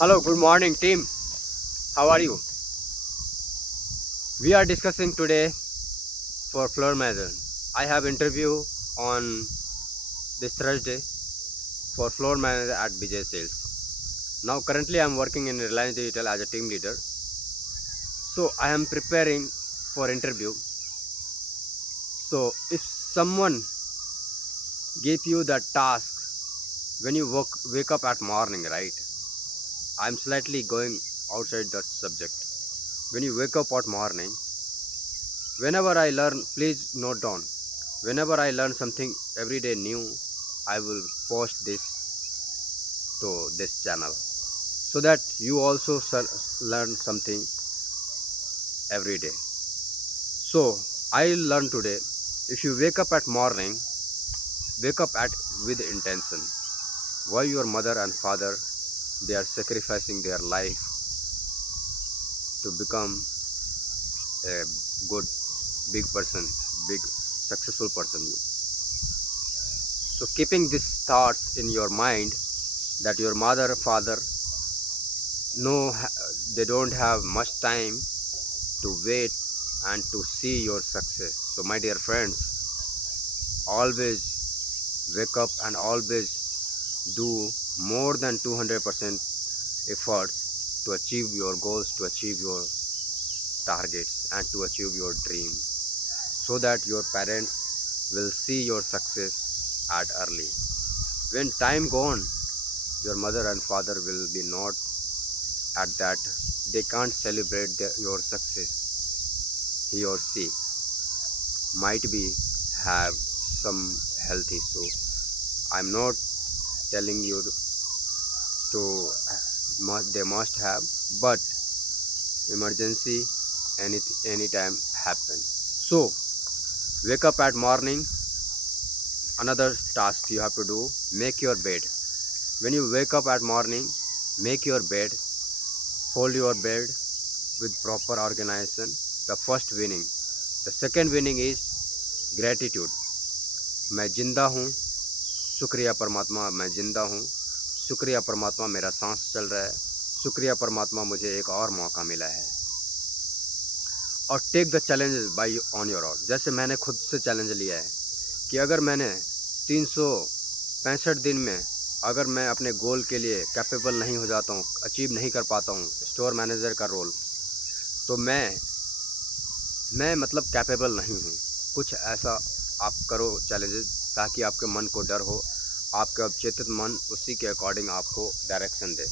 Hello, good morning, team. How are you? We are discussing today for floor manager. I have interview on this Thursday for floor manager at BJ Sales. Now, currently, I am working in Reliance Digital as a team leader. So, I am preparing for interview. So, if someone gave you the task when you wake up at morning, right? I am slightly going outside that subject. When you wake up at morning, whenever I learn, please note down. Whenever I learn something every day new, I will post this to this channel so that you also learn something every day. So I learned today, if you wake up at morning, wake up at with intention. Why your mother and father they are sacrificing their life to become a good big person, big successful person. You. So keeping these thoughts in your mind that your mother father no they don't have much time to wait and to see your success. So my dear friends, always wake up and always do more than 200% effort to achieve your goals, to achieve your targets and to achieve your dream, so that your parents will see your success at early. When time gone, your mother and father will be not at that, they can't celebrate your success. He or she might be have some health issue. I'm not telling you to they must have, but emergency anytime happen. So wake up at morning. Another task you have to do: make your bed. When you wake up at morning, make your bed, fold your bed with proper organization. The first winning. The second winning is gratitude. मैं जिंदा हूँ, शुक्रिया परमात्मा मैं ज़िंदा हूँ, शुक्रिया परमात्मा मेरा सांस चल रहा है, शुक्रिया परमात्मा मुझे एक और मौका मिला है। और take the challenge by on your own. जैसे मैंने खुद से चैलेंज लिया है कि अगर मैंने 365 दिन में अगर मैं अपने गोल के लिए कैपेबल नहीं हो जाता हूँ, अचीव नहीं कर पाता हूँ स्टोर मैनेजर का रोल, तो मैं मतलब कैपेबल नहीं हूँ। कुछ ऐसा आप करो चैलेंजेस ताकि आपके मन को डर हो, आपका अवचेतन मन उसी के अकॉर्डिंग आपको डायरेक्शन दे।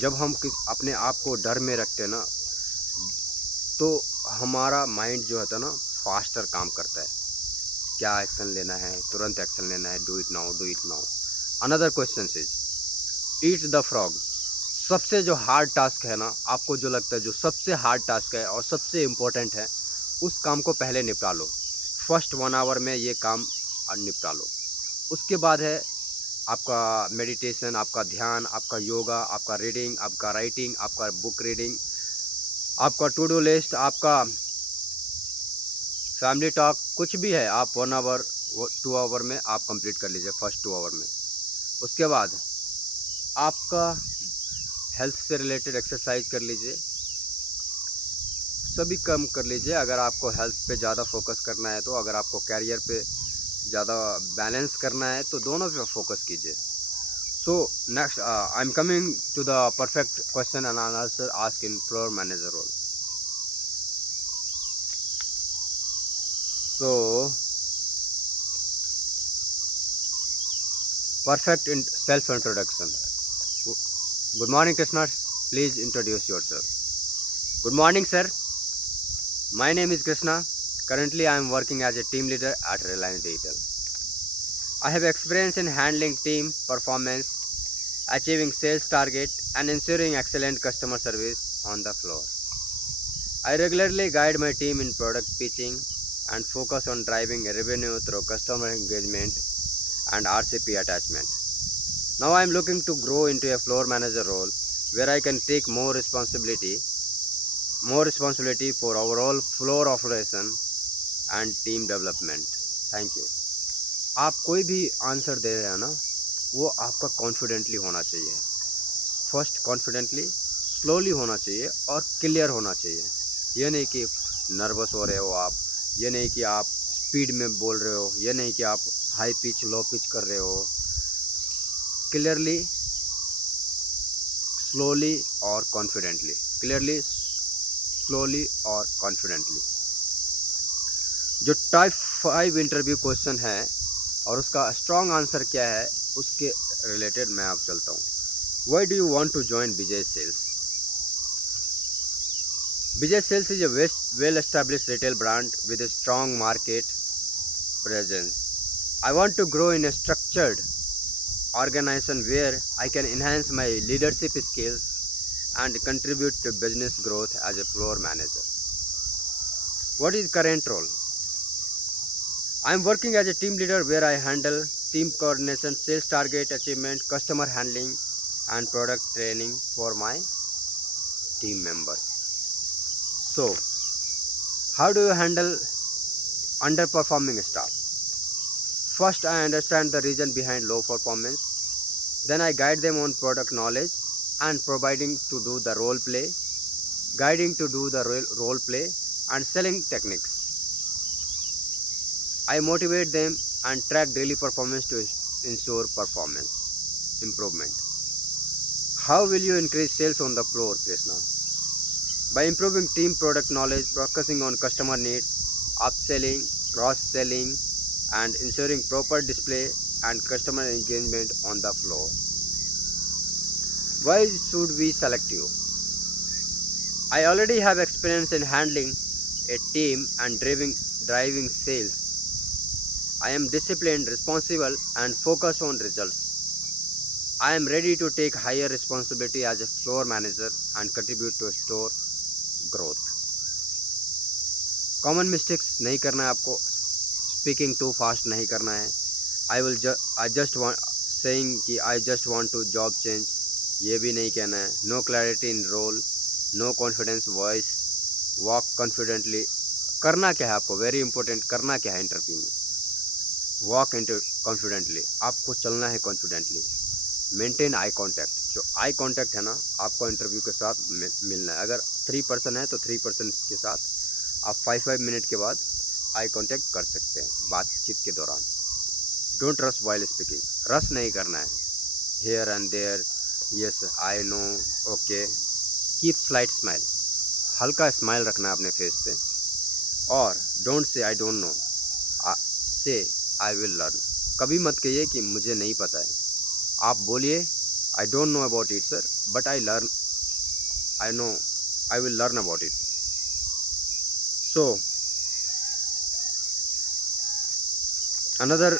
जब हम अपने आप को डर में रखते ना, तो हमारा माइंड जो होता है ना फास्टर काम करता है। क्या एक्शन लेना है, तुरंत एक्शन लेना है, do it now, do it now. Another question is eat the frog. सबसे जो हार्ड टास्क है ना, आपको जो लगता है जो सबसे हार्ड टास्क है और सबसे इम्पोर्टेंट है, उस काम को पहले निपटा लो। फर्स्ट 1 आवर में ये काम निपटा लो। उसके बाद है आपका मेडिटेशन, आपका ध्यान, आपका योगा, आपका रीडिंग, आपका राइटिंग, आपका बुक रीडिंग, आपका टू डू लिस्ट, आपका फैमिली टॉक, कुछ भी है आप 1 आवर 2 आवर में आप कंप्लीट कर लीजिए, फर्स्ट 2 आवर में। उसके बाद आपका हेल्थ से रिलेटेड एक्सरसाइज कर लीजिए, सभी कम कर लीजिए। अगर आपको हेल्थ पे ज़्यादा फोकस करना है, तो अगर आपको कैरियर पे ज़्यादा बैलेंस करना है, तो दोनों पे फोकस कीजिए। So next I am coming to the perfect question and answer ask in floor manager role. So perfect in self introduction. Good morning, Krishna. Please introduce yourself. Good morning, sir. My name is Krishna. Currently, I am working as a team leader at Reliance Digital. I have experience in handling team performance, achieving sales target, and ensuring excellent customer service on the floor. I regularly guide my team in product pitching and focus on driving revenue through customer engagement and RCP attachment. Now I am looking to grow into a floor manager role where I can take more responsibility for overall floor operation and team development. Thank you. आप कोई भी आंसर दे रहे हैं ना, वो आपका कॉन्फिडेंटली होना चाहिए। फर्स्ट कॉन्फिडेंटली, स्लोली होना चाहिए और क्लियर होना चाहिए। ये नहीं कि नर्वस हो रहे हो आप, ये नहीं कि आप स्पीड में बोल रहे हो, ये नहीं कि आप हाई पिच लो पिच कर रहे हो। क्लियरली, स्लोली और कॉन्फिडेंटली, क्लियरली, स्लोली और कॉन्फिडेंटली। जो टाइप 5 इंटरव्यू क्वेश्चन है और उसका स्ट्रॉन्ग आंसर क्या है, उसके रिलेटेड मैं आप चलता हूँ। Why do you want to join Vijay Sales? Vijay Sales is a well-established retail brand with a strong market presence. I want to grow in a structured organization where I can enhance my leadership skills and contribute to business growth as a floor manager. What is current role? I am working as a team leader where I handle team coordination, sales target achievement, customer handling, and product training for my team members. So, how do you handle underperforming staff? First, I understand the reason behind low performance. Then I guide them on product knowledge and providing to do the role play, guiding to do the role play and selling techniques. I motivate them and track daily performance to ensure performance improvement. How will you increase sales on the floor, Krishna? By improving team product knowledge, focusing on customer needs, upselling, cross-selling, and ensuring proper display and customer engagement on the floor. Why should we select you? I already have experience in handling a team and driving sales. I am disciplined, responsible, and focused on results. I am ready to take higher responsibility as a floor manager and contribute to store growth. Common mistakes नहीं करना है आपको, speaking to fast नहीं करना है। आई just want saying कि I just want to job change, ये भी नहीं कहना है। No clarity in role, no confidence voice, walk confidently. करना क्या है आपको, वेरी इंपॉर्टेंट, करना क्या है इंटरव्यू में? वॉक इंटू कॉन्फिडेंटली, आपको चलना है कॉन्फिडेंटली। मेंटेन आई कॉन्टैक्ट, जो आई कॉन्टैक्ट है ना, आपको इंटरव्यू के साथ मिलना है। अगर 3 पर्सन है तो 3 पर्सन के साथ आप 5 मिनट के बाद आई कांटेक्ट कर सकते हैं बातचीत के दौरान। Don't rush while speaking, rush नहीं करना है। Here and there, yes I know, okay. Keep slight smile, हल्का स्माइल रखना है अपने फेस पे। और don't say I don't know, से आई विल लर्न। कभी मत कहिए कि मुझे नहीं पता है, आप बोलिए I don't know about it sir, but I learn, I know, I will learn about it. So another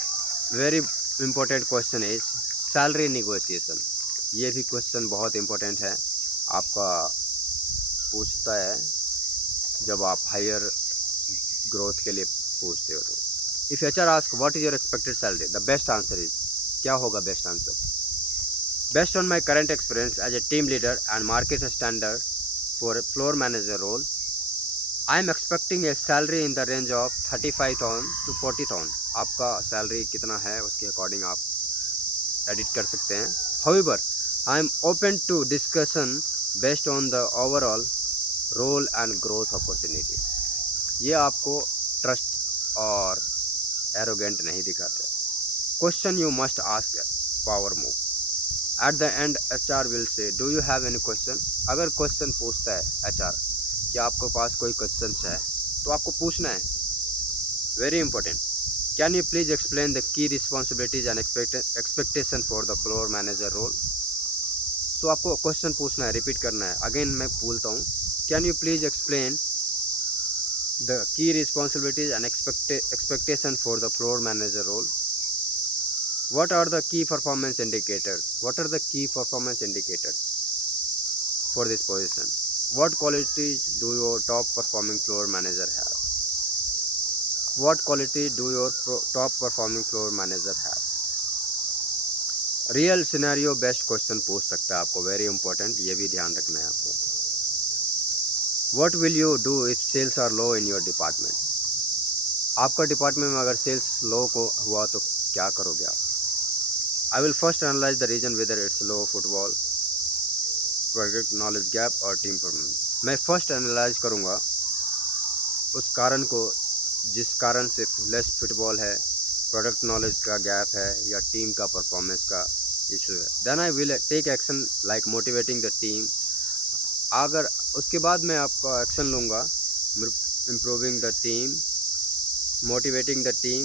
very important question is salary negotiation. ये भी क्वेश्चन बहुत इंपॉर्टेंट है, आपका पूछता है जब आप हायर ग्रोथ के लिए पूछते हो तो। If HR ask what is your expected salary, the best answer is, क्या होगा best answer? Based on my current experience as a team leader and market standard for floor manager role, I am expecting a salary in the range of 35,000 to 40,000। आपका सैलरी कितना है उसके अकॉर्डिंग आप एडिट कर सकते हैं। However I am open to discussion based on the overall role and growth opportunity. ये आपको ट्रस्ट और एरोगेंट नहीं दिखाते। Question you must ask power move. At the end HR will say do you have any question. अगर question पूछता है एचआर कि आपके पास कोई क्वेश्चन है तो आपको पूछना है, very important. Can you please explain the key responsibilities and expectation for the floor manager role. तो आपको क्वेश्चन पूछना है, रिपीट करना है। अगेन मैं बोलता हूँ, can you please explain the key responsibilities and expectation for the floor manager role. What are the key performance indicators? What are the key performance indicators for this position? What qualities do your top performing floor manager have? What quality do your top performing floor manager have? Real scenario based question पूछ सकता है आपको, very important, ये भी ध्यान रखना है आपको। What will you do if sales are low in your department. आपका डिपार्टमेंट में अगर सेल्स लो को हुआ तो क्या करोगे आप? I will first analyse the reason whether it's low footfall product knowledge gap और टीम परफॉर्मेंस। मैं फर्स्ट एनालाइज करूँगा उस कारण को जिस कारण से लेस फुटबॉल है, प्रोडक्ट नॉलेज का गैप है या टीम का परफॉर्मेंस का इशू है। Then I will take action like motivating the team. अगर उसके बाद मैं आपका एक्शन लूँगा improving the team, motivating the team,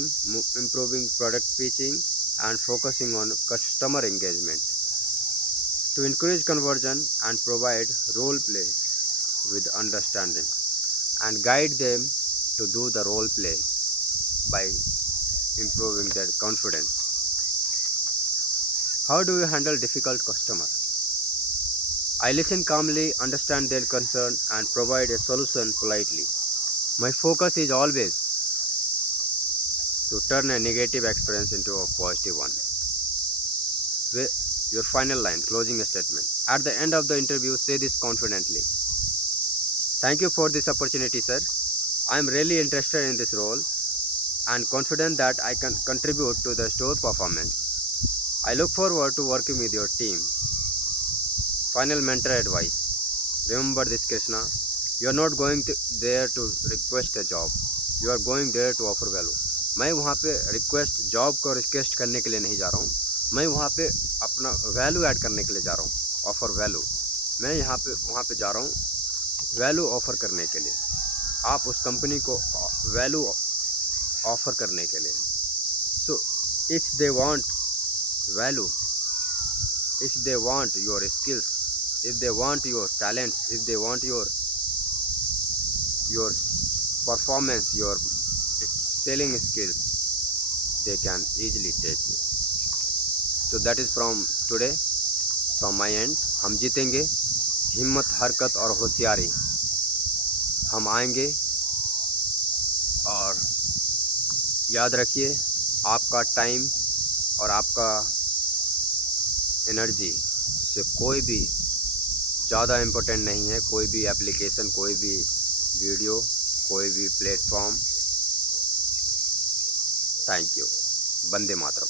improving product pitching, and focusing on customer engagement to encourage conversion and provide role play with understanding and guide them to do the role play by improving their confidence. How do you handle difficult customer? I listen calmly, understand their concern, and provide a solution politely. My focus is always to turn a negative experience into a positive one. Your final line, closing statement. At the end of the interview, say this confidently. Thank you for this opportunity, sir. I am really interested in this role and confident that I can contribute to the store performance. I look forward to working with your team. Final mentor advice. Remember this, Krishna. You are not going there to request a job. You are going there to offer value. मैं वहाँ पे request job को रिक्वेस्ट करने के लिए नहीं जा रहा हूँ, मैं वहाँ पे अपना वैल्यू ऐड करने के लिए जा रहा हूँ, ऑफ़र वैल्यू। मैं वहाँ पे जा रहा हूँ वैल्यू ऑफ़र करने के लिए, आप उस कंपनी को वैल्यू ऑफ़र करने के लिए। So if they want value, if they want your skills, if they want your talents, if they want your performance, your selling skills, they can easily take you. So that is from today, from my end. हम जीतेंगे, हिम्मत, हरकत और होशियारी, हम आएंगे। और याद रखिए, आपका टाइम और आपका एनर्जी से कोई भी ज़्यादा इम्पोर्टेंट नहीं है। कोई भी एप्लीकेशन, कोई भी वीडियो, कोई भी प्लेटफॉर्म। Thank you. वंदे मातरम।